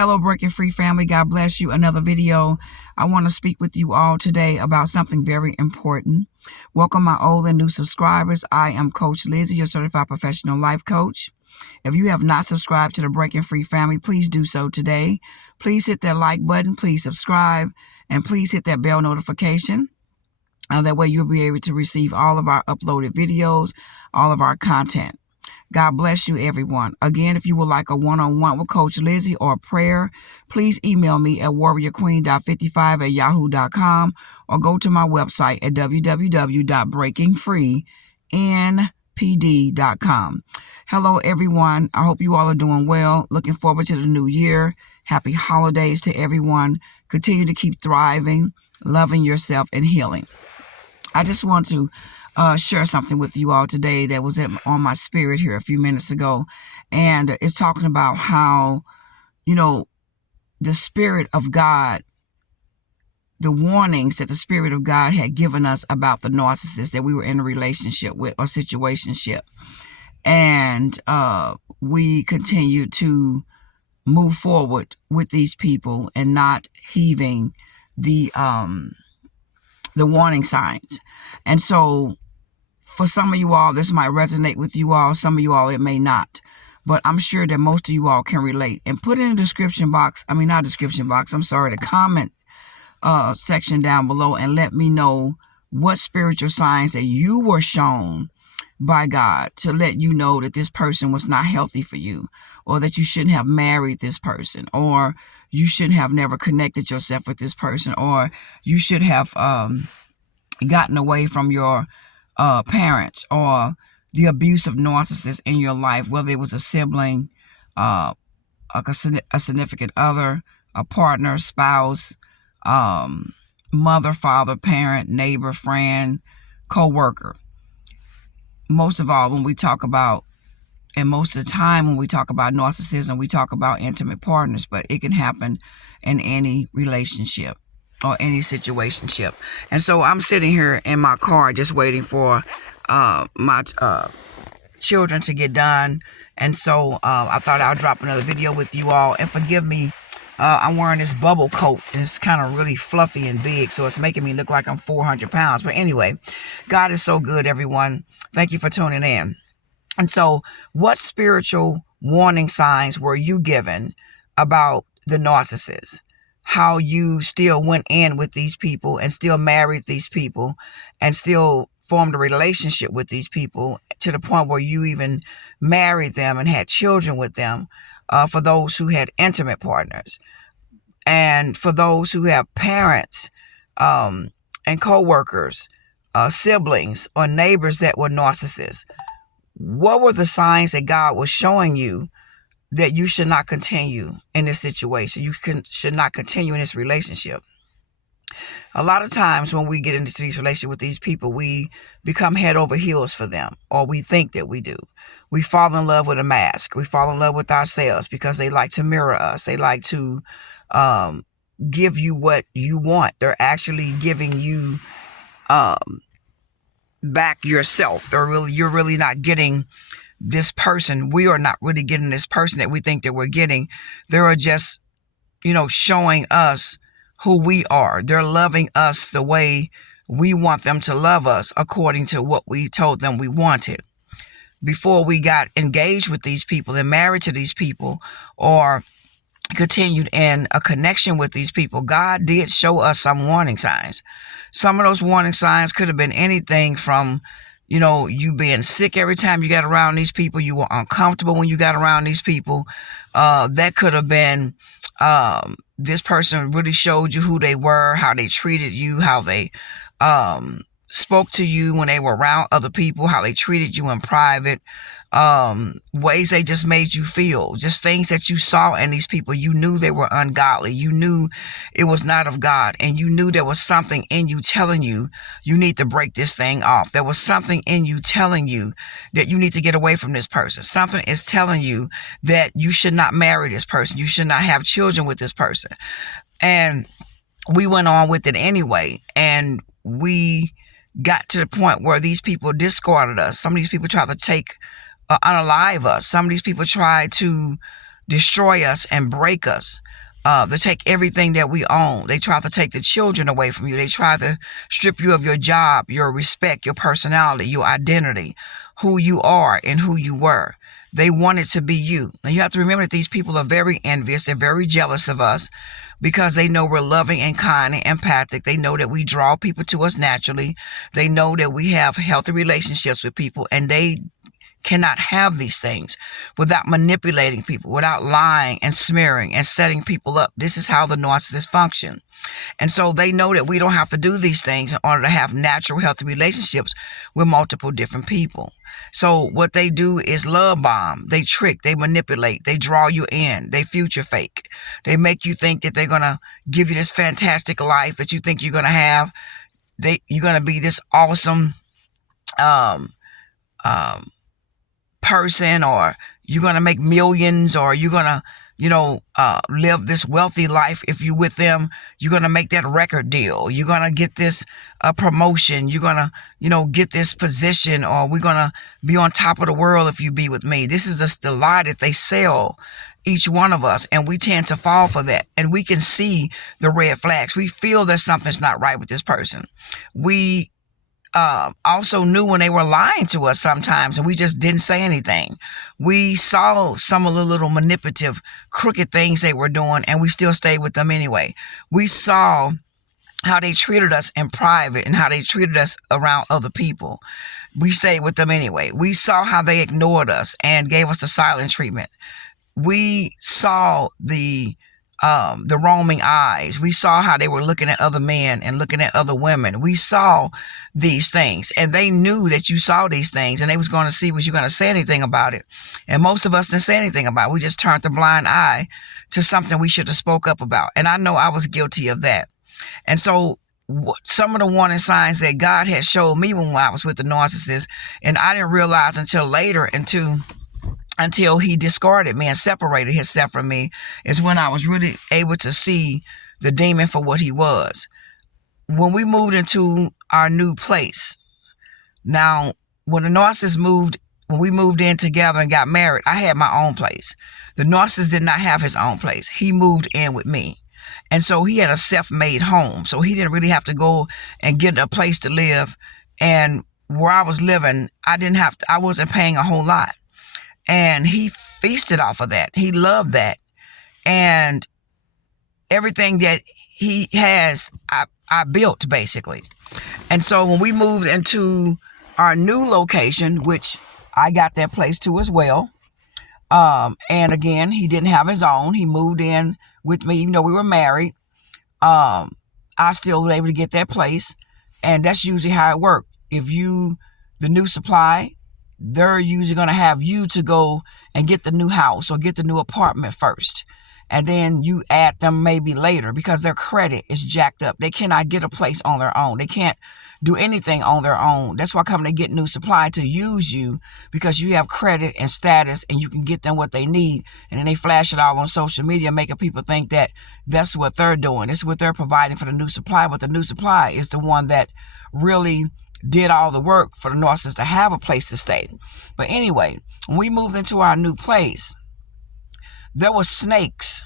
Hello, Breaking Free family. God bless you. Another video. I want to speak with you all today about something very important. Welcome my old and new subscribers. I am Coach Lizzie, your certified professional life coach. If you have not subscribed to the Breaking Free family, please do so today. Please hit that like button. Please subscribe. And please hit that bell notification. That way you'll be able to receive all of our uploaded videos, all of our content. God bless you, everyone. Again, if you would like a one-on-one with Coach Lizzie or prayer, please email me at warriorqueen.55@yahoo.com or go to my website at www.breakingfreenpd.com. Hello, everyone. I hope you all are doing well. Looking forward to the new year. Happy holidays to everyone. Continue to keep thriving, loving yourself, and healing. I just want to share something with you all today that was on my spirit here a few minutes ago. And it's talking about how, the Spirit of God, the warnings that the Spirit of God had given us about the narcissist that we were in a relationship with or situationship. And we continue to move forward with these people and not heeding the warning signs. And so for some of you all, this might resonate with you all. Some of you all, it may not. But I'm sure that most of you all can relate. And put in the description box, the comment section down below, and let me know what spiritual signs that you were shown by God to let you know that this person was not healthy for you, or that you shouldn't have married this person, or you shouldn't have never connected yourself with this person, or you should have gotten away from your parents, or the abuse of narcissists in your life, whether it was a sibling, a significant other, a partner, spouse, mother, father, parent, neighbor, friend, co-worker. Most of all, when we talk about, and most of the time when we talk about narcissism, we talk about intimate partners, but it can happen in any relationship or any situationship. And so I'm sitting here in my car just waiting for my children to get done. And so I thought I'll drop another video with you all. And forgive me, I'm wearing this bubble coat. It's kind of really fluffy and big, so it's making me look like I'm 400 pounds. But anyway, God is so good, everyone. Thank you for tuning in. And so what spiritual warning signs were you given about the narcissist? How you still went in with these people and still married these people and still formed a relationship with these people to the point where you even married them and had children with them, for those who had intimate partners, and for those who have parents and co-workers, siblings or neighbors that were narcissists. What were the signs that God was showing you that you should not continue in this situation? You should not continue in this relationship. A lot of times when we get into these relationships with these people, we become head over heels for them, or we think that we do. We fall in love with a mask. We fall in love with ourselves because they like to mirror us. They like to give you what you want. They're actually giving you back yourself. You're really not getting this person. We are not really getting this person that we think that we're getting. They're just, showing us who we are. They're loving us the way we want them to love us, according to what we told them we wanted. Before we got engaged with these people and married to these people, or continued in a connection with these people, God did show us some warning signs. Some of those warning signs could have been anything from, you being sick every time you got around these people. You were uncomfortable when you got around these people. That could have been this person really showed you who they were, how they treated you, how they spoke to you when they were around other people, how they treated you in private, ways they just made you feel, just things that you saw in these people. You knew they were ungodly. You knew it was not of God, and you knew there was something in you telling you, you need to break this thing off. There was something in you telling you that you need to get away from this person. Something is telling you that you should not marry this person. You should not have children with this person. And we went on with it anyway. And we got to the point where these people discarded us. Some of these people tried to unalive us. Some of these people tried to destroy us and break us. They take everything that we own. They try to take the children away from you. They try to strip you of your job, your respect, your personality, your identity, who you are and who you were. They want it to be you. Now you have to remember that these people are very envious. They're very jealous of us because they know we're loving and kind and empathic. They know that we draw people to us naturally. They know that we have healthy relationships with people, and they cannot have these things without manipulating people, without lying and smearing and setting people up. This is how the narcissists function. And so they know that we don't have to do these things in order to have natural, healthy relationships with multiple different people. So what they do is love bomb. They trick, they manipulate, they draw you in, they future fake. They make you think that they're going to give you this fantastic life that you think you're going to have. You're going to be this awesome person, or you're going to make millions, or you're going to, live this wealthy life. If you're with them, you're going to make that record deal. You're going to get this promotion. You're going to, get this position, or we're going to be on top of the world if you be with me. This is just the lie that they sell each one of us, and we tend to fall for that. And we can see the red flags. We feel that something's not right with this person. We also knew when they were lying to us sometimes, and we just didn't say anything. We saw some of the little manipulative, crooked things they were doing, and we still stayed with them anyway. We saw how they treated us in private and how they treated us around other people. We stayed with them anyway. We saw how they ignored us and gave us the silent treatment. We saw the roaming eyes. We saw how they were looking at other men and looking at other women. We saw these things, and they knew that you saw these things, and they was going to see was you going to say anything about it. And most of us didn't say anything about it. We just turned a blind eye to something we should have spoke up about. And I know I was guilty of that. And so some of the warning signs that God had showed me when I was with the narcissist, and I didn't realize until later, until he discarded me and separated himself from me, is when I was really able to see the demon for what he was. When we moved into our new place, now, when the narcissist when we moved in together and got married, I had my own place. The narcissist did not have his own place. He moved in with me. And so he had a self-made home. So he didn't really have to go and get a place to live. And where I was living, I wasn't paying a whole lot. And he feasted off of that. He loved that. And everything that he has, I built, basically. And so when we moved into our new location, which I got that place too as well. And again, he didn't have his own. He moved in with me, even though we were married. I still was able to get that place. And that's usually how it worked. The new supply, they're usually going to have you to go and get the new house or get the new apartment first. And then you add them maybe later because their credit is jacked up. They cannot get a place on their own. They can't do anything on their own. That's why they get new supply to use you, because you have credit and status and you can get them what they need. And then they flash it all on social media, making people think that that's what they're doing. This is what they're providing for the new supply. But the new supply is the one that really did all the work for the narcissist to have a place to stay. But anyway, when we moved into our new place, there were snakes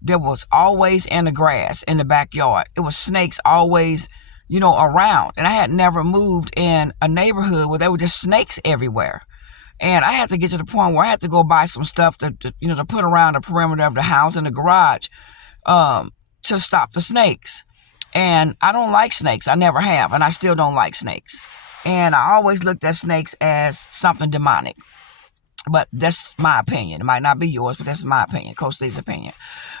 that was always in the grass in the backyard. It was snakes always, around. And I had never moved in a neighborhood where there were just snakes everywhere. And I had to get to the point where I had to go buy some stuff to put around the perimeter of the house and the garage to stop the snakes. And I don't like snakes. I never have. And I still don't like snakes. And I always looked at snakes as something demonic. But that's my opinion. It might not be yours, but that's my opinion. Coach Lee's opinion.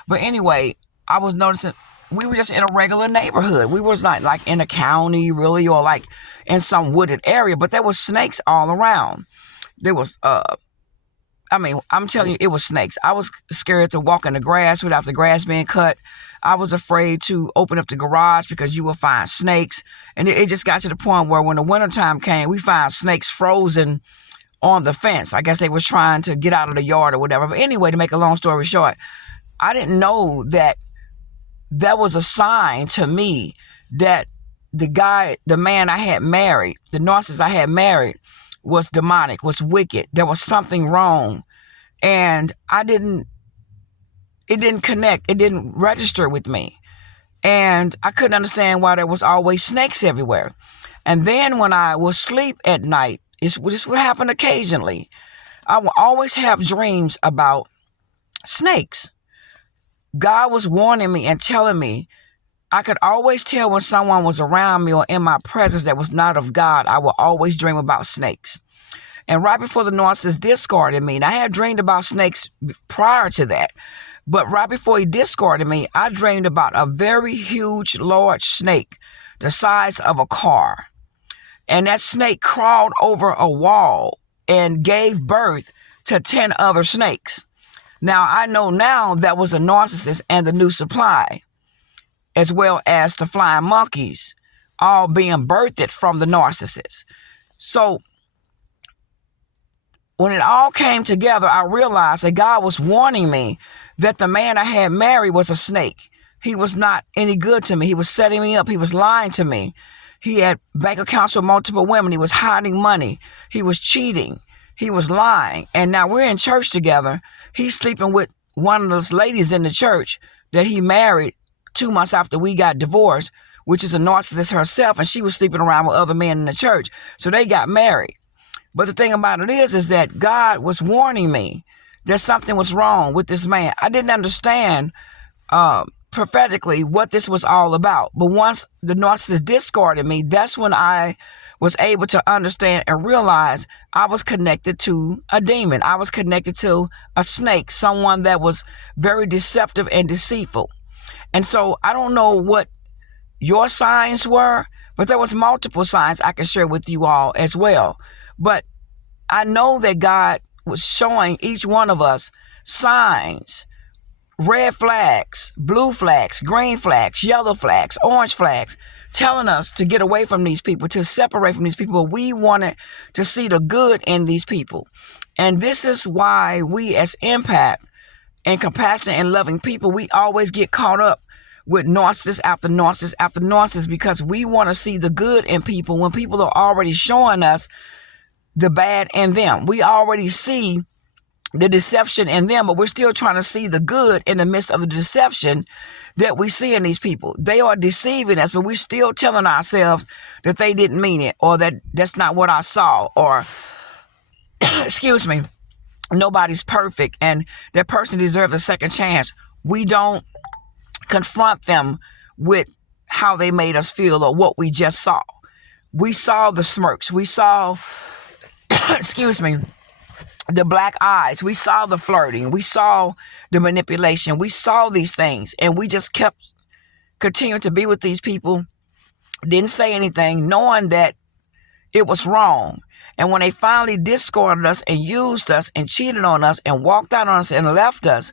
But anyway, I was noticing we were just in a regular neighborhood. We was not like in a county really, or like in some wooded area, but there was snakes all around. There was, I'm telling you, it was snakes. I was scared to walk in the grass without the grass being cut. I was afraid to open up the garage because you would find snakes. And it just got to the point where when the wintertime came, we found snakes frozen on the fence. I guess they was trying to get out of the yard or whatever. But anyway, to make a long story short, I didn't know that was a sign to me that the man I had married, the narcissist I had married, was demonic, was wicked. There was something wrong. And I didn't it didn't connect. It didn't register with me. And I couldn't understand why there was always snakes everywhere. And then when I would sleep at night, this would happen occasionally. I would always have dreams about snakes. God was warning me and telling me I could always tell when someone was around me or in my presence that was not of God. I would always dream about snakes. And right before the narcissist discarded me, and I had dreamed about snakes prior to that, but right before he discarded me, I dreamed about a very huge, large snake the size of a car. And that snake crawled over a wall and gave birth to 10 other snakes. Now, I know now that was a narcissist and the new supply, as well as the flying monkeys, all being birthed from the narcissist. So when it all came together, I realized that God was warning me that the man I had married was a snake. He was not any good to me. He was setting me up. He was lying to me. He had bank accounts with multiple women. He was hiding money. He was cheating. He was lying. And now we're in church together. He's sleeping with one of those ladies in the church that he married 2 months after we got divorced, which is a narcissist herself. And she was sleeping around with other men in the church. So they got married. But the thing about it is that God was warning me that something was wrong with this man. I didn't understand prophetically what this was all about. But once the narcissist discarded me, that's when I was able to understand and realize I was connected to a demon. I was connected to a snake, someone that was very deceptive and deceitful. And so I don't know what your signs were, but there was multiple signs I can share with you all as well. But I know that God was showing each one of us signs, red flags, blue flags, green flags, yellow flags, orange flags, telling us to get away from these people, to separate from these people. We wanted to see the good in these people. And this is why we as empath and compassionate and loving people, we always get caught up with narcissist after narcissist after narcissist, because we want to see the good in people when people are already showing us the bad in them. We already see the deception in them, but we're still trying to see the good in the midst of the deception that we see in these people. They are deceiving us, but we're still telling ourselves that they didn't mean it, or that that's not what I saw, or excuse me, nobody's perfect and that person deserves a second chance. We don't confront them with how they made us feel or what we just saw. We saw the smirks. We saw, excuse me, the black eyes. We saw the flirting. We saw the manipulation. We saw these things, and we just kept continuing to be with these people. Didn't say anything, knowing that it was wrong. And when they finally discarded us and used us and cheated on us and walked out on us and left us,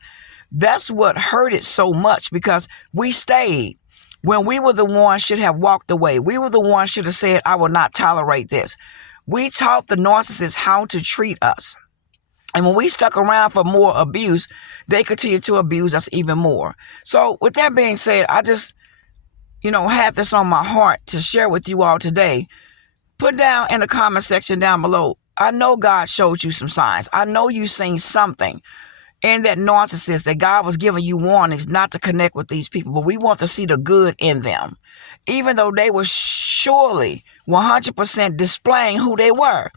that's what hurt it so much, because we stayed when we were the ones should have walked away. We were the ones should have said, I will not tolerate this. We taught the narcissist how to treat us. And when we stuck around for more abuse, they continued to abuse us even more. So with that being said, I just, had this on my heart to share with you all today. Put down in the comment section down below. I know God showed you some signs. I know you seen something in that narcissist that God was giving you warnings not to connect with these people. But we want to see the good in them, even though they were surely 100% displaying who they were.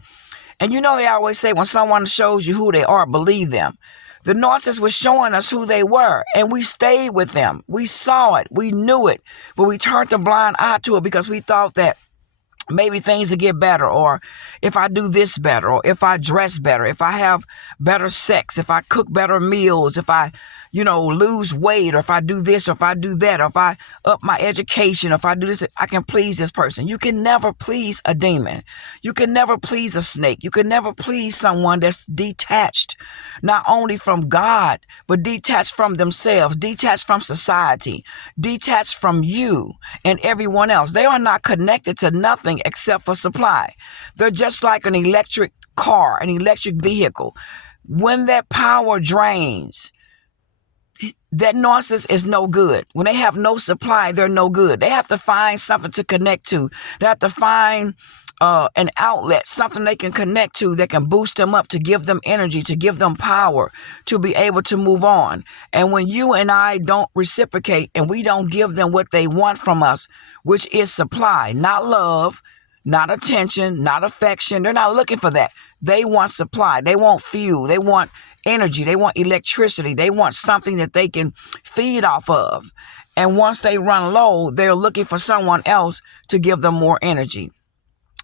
And they always say when someone shows you who they are, believe them. The narcissist was showing us who they were, and we stayed with them. We saw it. We knew it, but we turned a blind eye to it because we thought that maybe things will get better, or if I do this better, or if I dress better, if I have better sex, if I cook better meals, if I, lose weight, or if I do this, or if I do that, or if I up my education, or if I do this, I can please this person. You can never please a demon. You can never please a snake. You can never please someone that's detached, not only from God, but detached from themselves, detached from society, detached from you and everyone else. They are not connected to nothing except for supply. They're just like an electric car, an electric vehicle. When that power drains, that narcissist is no good. When they have no supply, they're no good. They have to find something to connect to. They have to find an outlet, something they can connect to that can boost them up, to give them energy, to give them power, to be able to move on. And when you and I don't reciprocate and we don't give them what they want from us, which is supply, not love, not attention, not affection. They're not looking for that. They want supply. They want fuel. They want energy. They want electricity. They want something that they can feed off of. And once they run low, they're looking for someone else to give them more energy.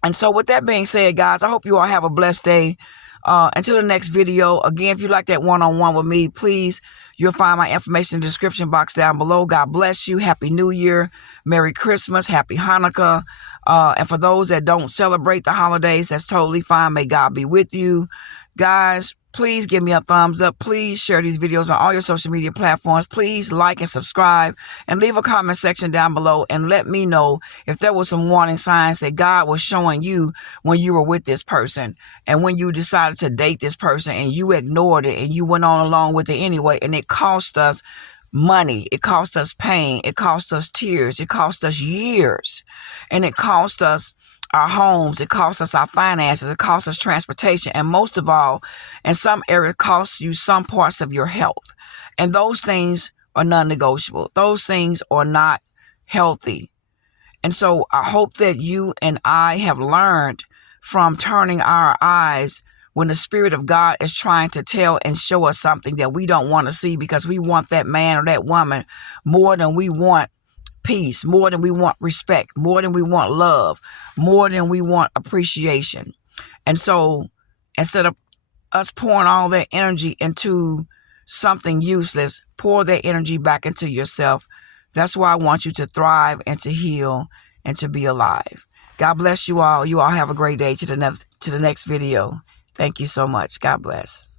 And so with that being said, guys, I hope you all have a blessed day. Until the next video, again, if you like that one-on-one with me, please, you'll find my information in the description box down below. God bless you. Happy New Year. Merry Christmas. Happy Hanukkah. And for those that don't celebrate the holidays, that's totally fine. May God be with you. Guys, please give me a thumbs up. Please share these videos on all your social media platforms. Please like and subscribe and leave a comment section down below and let me know if there was some warning signs that God was showing you when you were with this person and when you decided to date this person and you ignored it and you went on along with it anyway, and it cost us money, it cost us pain, it cost us tears, it cost us years, and it cost us our homes, it costs us our finances, it costs us transportation, and most of all, in some areas, it costs you some parts of your health. And those things are non-negotiable. Those things are not healthy. And so I hope that you and I have learned from turning our eyes when the Spirit of God is trying to tell and show us something that we don't want to see, because we want that man or that woman more than we want peace, more than we want respect, more than we want love, more than we want appreciation. And so instead of us pouring all that energy into something useless, pour that energy back into yourself. That's why I want you to thrive and to heal and to be alive. God bless you all. You all have a great day. To the next video. Thank you so much. God bless.